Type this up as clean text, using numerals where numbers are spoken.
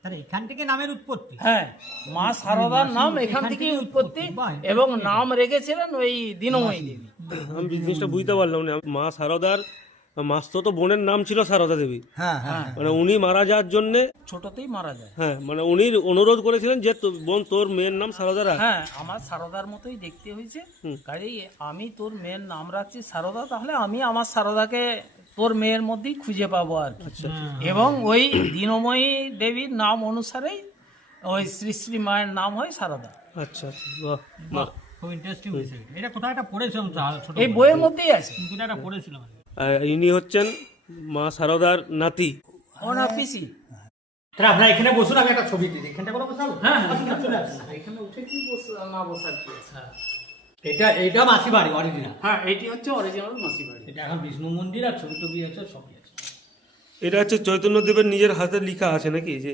তাহলে এখান থেকে নামের উৎপত্তি। হ্যাঁ, মা সারদার নাম এখান থেকেই উৎপত্তি এবং নাম রেখেছিলেন ওই দীনময়ী দেবী। আমি জিনিসটা বুঝতে পারলাম না। মা সারদার মাসতো বোনের নাম ছিল সারদা দেবী, হ্যাঁ হ্যাঁ মানে উনি মারা যাওয়ার জন্য, ছোটতেই মারা যায়। হ্যাঁ মানে উনি অনুরোধ করেছিলেন যে বোন তোর মেয়ের নাম সারদা রাখ। হ্যাঁ, আমার সারদার মতোই দেখতে হয়েছে, কাজেই আমি তোর মেয়ের নাম রাখছি সারদা, তাহলে আমি আমার সারদাকে তোর মেয়ের মধ্যেই খুঁজে পাবো আর কি। এবং ওই দীনময়ী দেবীর নাম অনুসারেই ওই শ্রী শ্রী মায়ের নাম হয় সারদা। আচ্ছা আচ্ছা, বাহ বাহ। খুব ইন্টারেস্টিং হয়েছে এটা। কোথাও একটা পড়েছিলাম ছোট, এই বইয়ের মধ্যেই আছে। কিন্তু এটা পড়েছিলাম। ইনি হচ্ছেন মা সারদার নাতি। ওনা পিসি। তাহলে আপনারা এখানে বসুন, আমি একটা ছবি দিই। এখানটা করে বসাবো। হ্যাঁ, চলে আসুন। এখানে উঠে কি না বসার কি আছে? এটা মাসি বাড়ি অরিজিনাল। হ্যাঁ, এটি হচ্ছে অরিজিনাল মাসি বাড়ি। এটা এখন বিষ্ণু মন্দির আর ছবি টবি আছে, সবই আছে। এটা হচ্ছে চৈতন্যদেবের নিজের হাতে লেখা আছে নাকি, যে